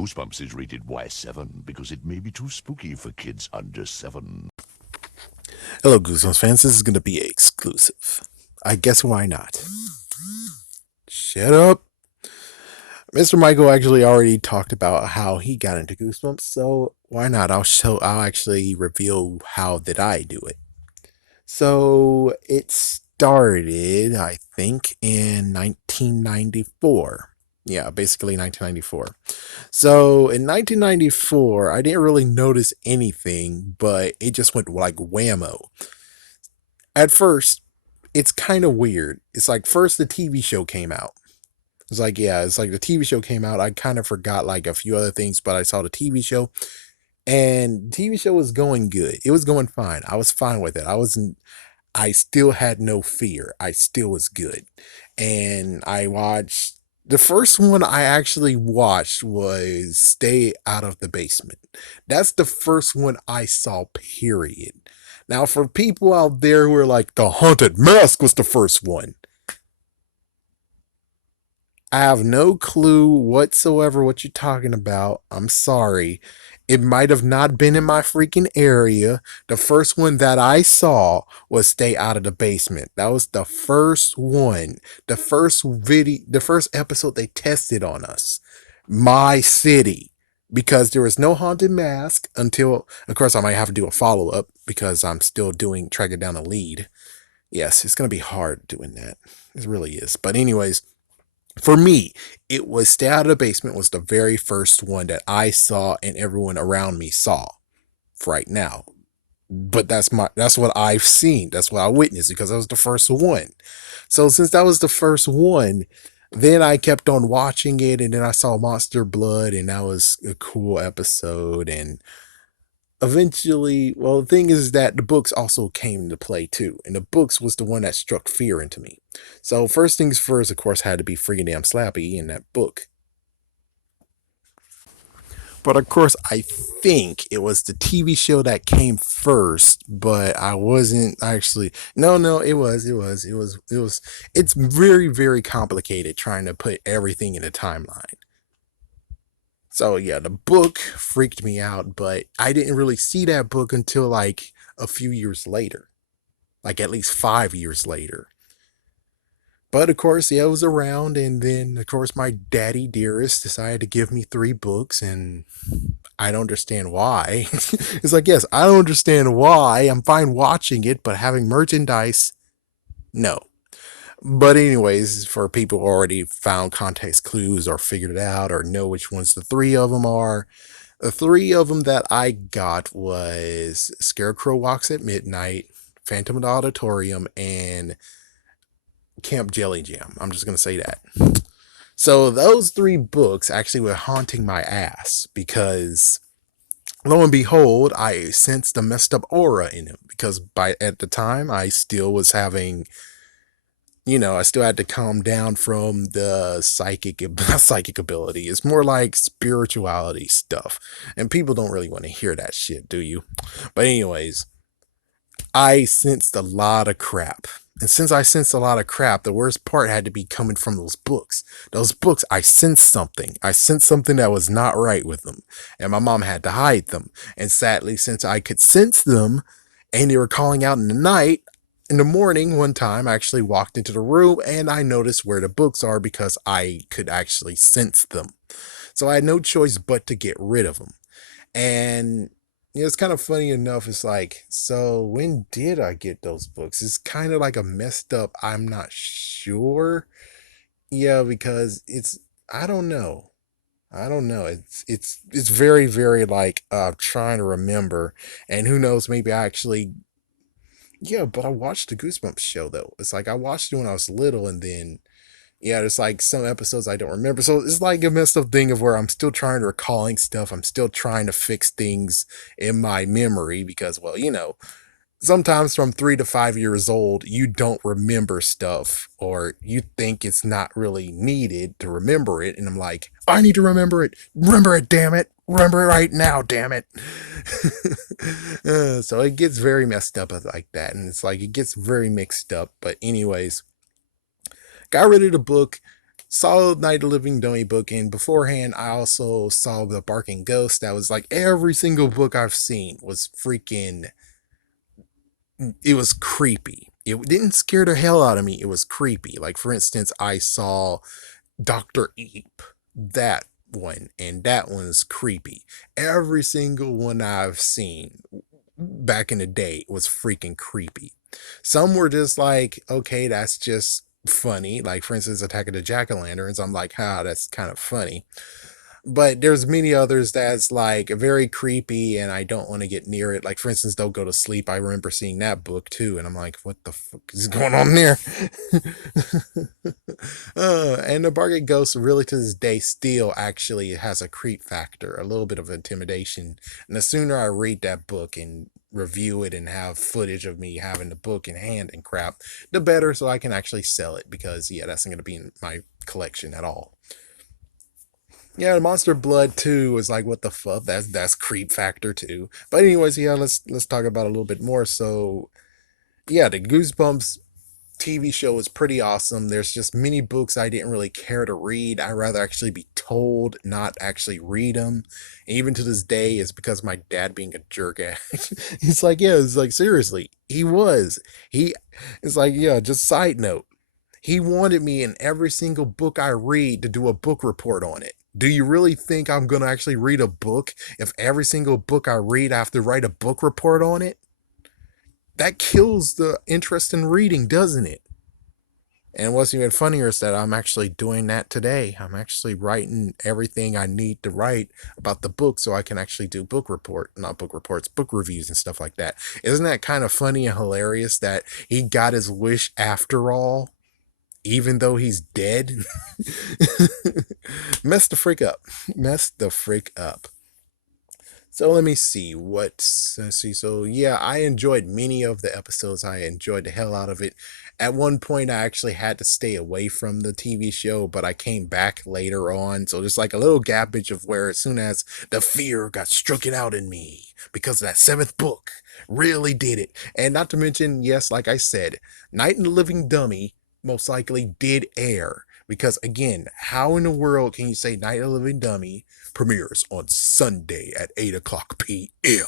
Goosebumps is rated Y7 because it may be too spooky for kids under 7. Hello, Goosebumps fans. This is going to be exclusive. I guess why not? Shut up. Mr. Michael actually already talked about how he got into Goosebumps, so why not? I'll actually reveal how did I do it. So it started, I think, in 1994. Yeah, basically 1994. So in 1994, I didn't really notice anything, but it just went like whammo. At first, it's kind of weird. It's like first the TV show came out. It's like the TV show came out. I kind of forgot like a few other things, but I saw the TV show and the TV show was going good. It was going fine. I was fine with it. I still had no fear. I still was good. And I watched the first one I actually watched was Stay Out of the Basement. That's the first one I saw, period. Now, for people out there who are like, The Haunted Mask was the first one, I have no clue whatsoever what you're talking about. I'm sorry. It might have not been in my freaking area. The first one that I saw was Stay Out of the Basement. That was the first one. The first episode they tested on us. My city. Because there was no haunted mask until, of course, I might have to do a follow up because I'm still tracking down a lead. Yes, it's going to be hard doing that. It really is. But, anyways, for me, it was Stay Out of the Basement was the very first one that I saw and everyone around me saw right now. But that's what I've seen. That's what I witnessed because that was the first one. So since that was the first one, then I kept on watching it and then I saw Monster Blood and that was a cool episode and eventually, well, the thing is that the books also came into play too, and the books was the one that struck fear into me. So first things first, of course, had to be freaking damn Slappy in that book. But of course, I think it was the TV show that came first, but I wasn't actually. No, it was. It's very, very complicated trying to put everything in a timeline. So yeah, the book freaked me out, but I didn't really see that book until like a few years later, like at least 5 years later. But of course, yeah, it was around, and then of course my daddy dearest decided to give me 3 books, and I don't understand why. It's like, yes, I don't understand why. I'm fine watching it, but having merchandise, no. But anyways, for people who already found context clues or figured it out or know which ones the 3 of them are, the 3 of them that I got was Scarecrow Walks at Midnight, Phantom of the Auditorium, and Camp Jelly Jam. I'm just going to say that. So those 3 books actually were haunting my ass because lo and behold, I sensed a messed up aura in him because at the time I still was having, I still had to calm down from the psychic ability. It's more like spirituality stuff. And people don't really want to hear that shit, do you? But anyways, I sensed a lot of crap. And since I sensed a lot of crap, the worst part had to be coming from those books. Those books, I sensed something. I sensed something that was not right with them. And my mom had to hide them. And sadly, since I could sense them and they were calling out in the night, in the morning, one time, I actually walked into the room and I noticed where the books are because I could actually sense them. So I had no choice but to get rid of them. And it's kind of funny enough. It's like, so when did I get those books? It's kind of like a messed up. I'm not sure. Yeah, because I don't know. I don't know. It's very, very like trying to remember. And who knows, maybe I actually yeah, but I watched the Goosebumps show though. It's like I watched it when I was little and then yeah, there's like some episodes I don't remember. So it's like a messed up thing of where I'm still trying to recalling stuff. I'm still trying to fix things in my memory because, well, sometimes from 3 to 5 years old, you don't remember stuff or you think it's not really needed to remember it. And I'm like, I need to remember it. Remember it, damn it. Remember it right now, damn it. So it gets very messed up like that. And it's like it gets very mixed up. But, anyways, got rid of the book. Saw Night of the Living Dummy book, and beforehand, I also saw The Barking Ghost. That was like every single book I've seen was freaking. It was creepy. It didn't scare the hell out of me. It was creepy. Like, for instance, I saw Dr. Eep, that one, and that one's creepy. Every single one I've seen back in the day was freaking creepy. Some were just like, okay, that's just funny. Like, for instance, Attack of the Jack-o'-lanterns. I'm like, that's kind of funny. But there's many others that's like very creepy and I don't want to get near it. Like, for instance, Don't Go to Sleep. I remember seeing that book too, and I'm like, what the fuck is going on there? And The Bargain Ghost really to this day still actually has a creep factor, a little bit of intimidation. And the sooner I read that book and review it and have footage of me having the book in hand and crap, the better, so I can actually sell it, because yeah, that's not going to be in my collection at all. Yeah, the Monster Blood too is like, what the fuck? That's creep factor too. But anyways, yeah, let's talk about it a little bit more. So yeah, the Goosebumps TV show is pretty awesome. There's just many books I didn't really care to read. I rather actually be told, not actually read them. And even to this day, it's because my dad being a jerk. He's like, yeah, it's like, seriously, he was. He, it's like, yeah, just side note. He wanted me in every single book I read to do a book report on it. Do you really think I'm going to actually read a book if every single book I read I have to write a book report on it? That kills the interest in reading, doesn't it? And what's even funnier is that I'm actually doing that today. I'm actually writing everything I need to write about the book so I can actually do not book reports, book reviews and stuff like that. Isn't that kind of funny and hilarious that he got his wish after all, even though he's dead? Mess the freak up. Mess the freak up. So let me see let's see. So yeah, I enjoyed many of the episodes. I enjoyed the hell out of it. At one point, I actually had to stay away from the TV show, but I came back later on. So there's like a little gappage of where, as soon as the fear got stricken out in me because of that seventh book, really did it. And not to mention, yes, like I said, Night in the Living Dummy most likely did air. Because again, how in the world can you say Night of the Living Dummy premieres on Sunday at 8 o'clock p.m.?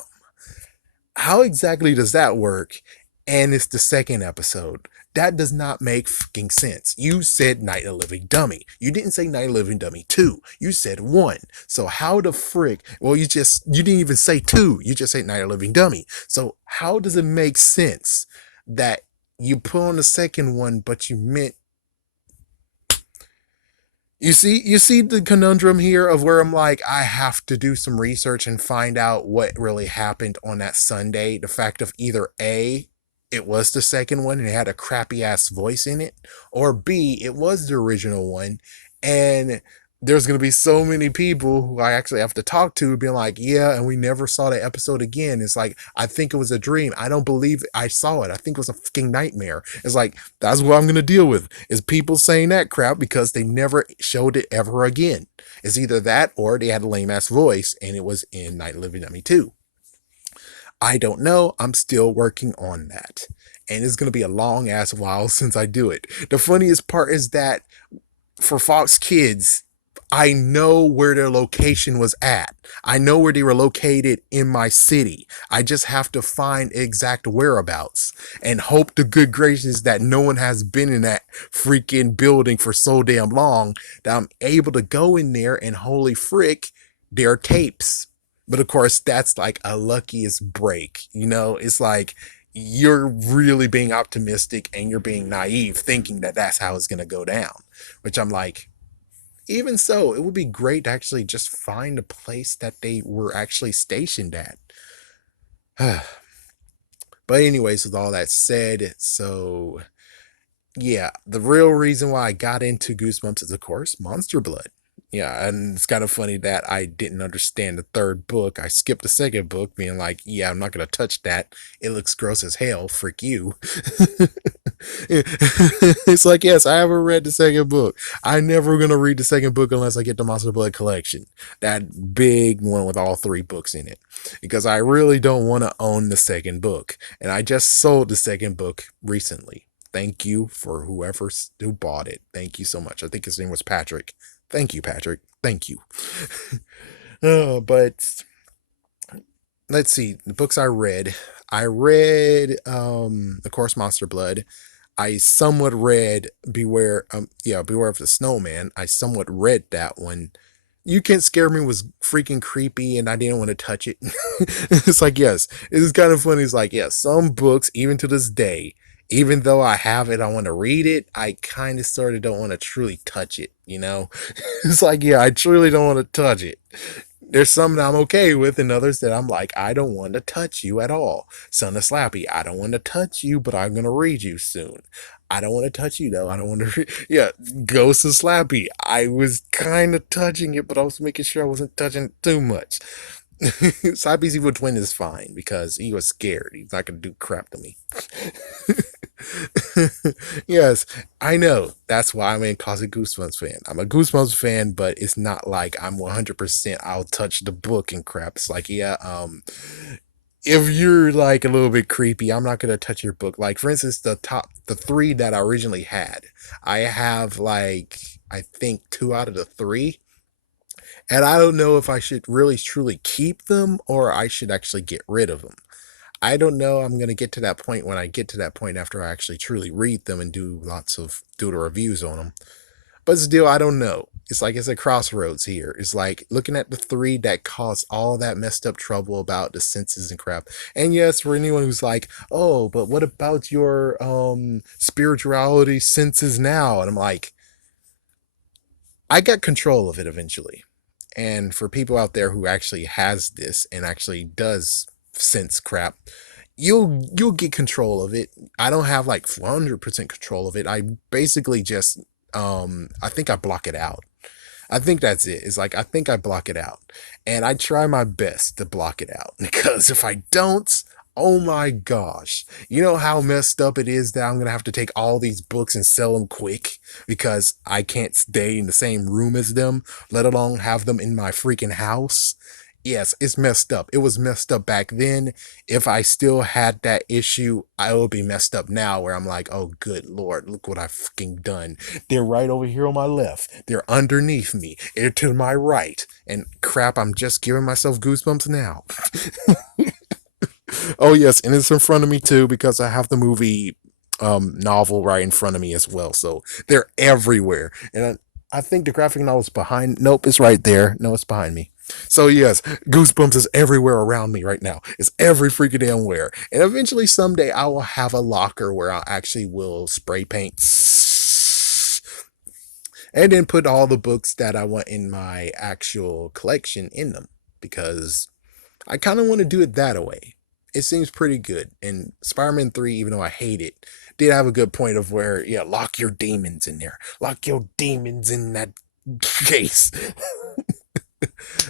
How exactly does that work? And it's the second episode. That does not make fucking sense. You said Night of the Living Dummy. You didn't say Night of the Living Dummy 2. You said 1. So how the frick? Well, you didn't even say 2. You just said Night of the Living Dummy. So how does it make sense that you put on the second one, but you meant, you see the conundrum here of where I'm like, I have to do some research and find out what really happened on that Sunday. The fact of either A, it was the second one and it had a crappy ass voice in it, or B, it was the original one, and there's going to be so many people who I actually have to talk to being like, yeah, and we never saw that episode again. It's like, I think it was a dream. I don't believe I saw it. I think it was a fucking nightmare. It's like, that's what I'm going to deal with, is people saying that crap because they never showed it ever again. It's either that or they had a lame ass voice and it was in Night of the Living Dummy 2. I don't know. I'm still working on that. And it's going to be a long ass while since I do it. The funniest part is that for Fox Kids, I know where their location was at. I know where they were located in my city. I just have to find exact whereabouts and hope to good gracious that no one has been in that freaking building for so damn long that I'm able to go in there and holy frick, there are tapes. But of course, that's like a luckiest break. It's like you're really being optimistic and you're being naive thinking that that's how it's going to go down, which I'm like, even so, it would be great to actually just find a place that they were actually stationed at. But anyways, with all that said, so yeah, the real reason why I got into Goosebumps is, of course, Monster Blood. Yeah, and it's kind of funny that I didn't understand the third book. I skipped the second book, being like, yeah, I'm not going to touch that. It looks gross as hell. Frick you. It's like, yes, I haven't read the second book. I'm never going to read the second book unless I get the Monster Blood collection. That big one with all 3 books in it. Because I really don't want to own the second book. And I just sold the second book recently. Thank you for who bought it. Thank you so much. I think his name was Patrick. Thank you, Patrick. Thank you. But let's see the books I read. I read, of course, Monster Blood. I somewhat read Beware of the Snowman. I somewhat read that one. You Can't Scare Me was freaking creepy and I didn't want to touch it. It's like, yes, it's kind of funny. It's like, yeah, some books, even to this day, even though I have it, I want to read it, I kind of sort of don't want to truly touch it, you know? It's like, yeah, I truly don't want to touch it. There's some that I'm okay with, and others that I'm like, I don't want to touch you at all. Son of Slappy, I don't want to touch you, but I'm gonna read you soon. I don't want to touch you though. I don't want to. Yeah, Ghost of Slappy. I was kind of touching it, but I was making sure I wasn't touching it too much. Slappy's evil twin is fine because he was scared. He's not gonna do crap to me. Yes, I know. That's why I'm a closet Goosebumps fan. I'm a Goosebumps fan, but it's not like I'm 100%. I'll touch the book and crap. It's like, yeah, if you're like a little bit creepy, I'm not gonna touch your book. Like for instance, the three that I originally had, I have like I think two out of the three, and I don't know if I should really truly keep them or I should actually get rid of them. I don't know. I'm gonna get to that point when I get to that point after I actually truly read them and do the reviews on them. But still, I don't know. It's like it's a crossroads here. It's like looking at the three that caused all that messed up trouble about the senses and crap. And yes, for anyone who's like, oh, but what about your spirituality senses now? And I'm like, I got control of it eventually. And for people out there who actually has this and actually does sense crap, you'll get control of it. I don't have like 100% control of it. I basically just I think I block it out. I think that's it. It's like I think I block it out. And I try my best to block it out because if I don't, oh my gosh. You know how messed up it is that I'm going to have to take all these books and sell them quick because I can't stay in the same room as them, let alone have them in my freaking house. Yes, it's messed up. It was messed up back then. If I still had that issue, I would be messed up now where I'm like, oh, good Lord, look what I've fucking done. They're right over here on my left. They're underneath me. They're to my right. And crap, I'm just giving myself goosebumps now. Oh, yes, and it's in front of me too because I have the movie novel right in front of me as well. So they're everywhere. And I think the graphic novel is behind. Nope, it's right there. No, it's behind me. So yes, Goosebumps is everywhere around me right now. It's every freaking damn where. And eventually someday I will have a locker where I actually will spray paint and then put all the books that I want in my actual collection in them because I kind of want to do it that way. It seems pretty good. And Spider-Man 3, even though I hate it, did have a good point of where, yeah, lock your demons in there. Lock your demons in that case.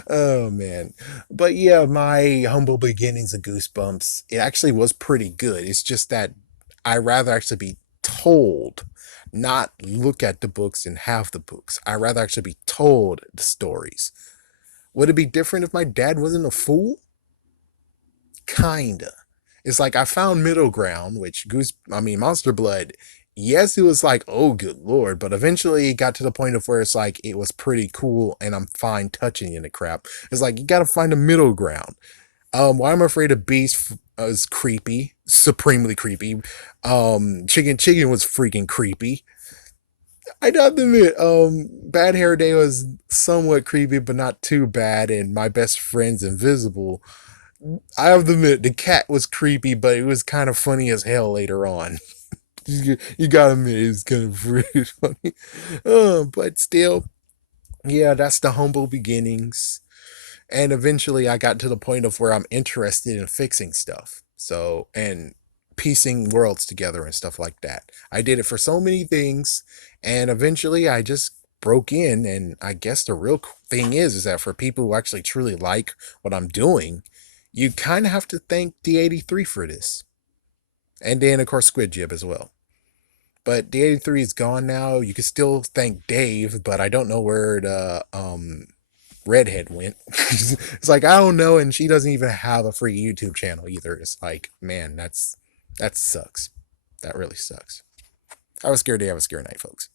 Oh man. But yeah, my humble beginnings of Goosebumps, it actually was pretty good. It's just that I rather actually be told, not look at the books and have the books. I rather actually be told the stories. Would it be different if my dad wasn't a fool? Kinda. It's like I found middle ground, which Monster Blood. Yes, it was like, oh, good lord, but eventually it got to the point of where it's like it was pretty cool, and I'm fine touching in the crap. It's like you gotta find a middle ground. Why I'm Afraid of Beast is creepy, supremely creepy. Chicken was freaking creepy. I have to admit, Bad Hair Day was somewhat creepy, but not too bad. And My Best Friend's Invisible, I have to admit, the cat was creepy, but it was kind of funny as hell later on. You gotta admit, it was kind of really funny. But still, yeah, that's the humble beginnings. And eventually, I got to the point of where I'm interested in fixing stuff. So, and piecing worlds together and stuff like that. I did it for so many things, and eventually, I just broke in. And I guess the real thing is that for people who actually truly like what I'm doing, you kind of have to thank D83 for this. And then, of course, Squid Jib as well. But D83 is gone now. You can still thank Dave, but I don't know where the redhead went. It's like, I don't know. And she doesn't even have a free YouTube channel either. It's like, man, that sucks. That really sucks. Have a scary day. Have a scary night, folks.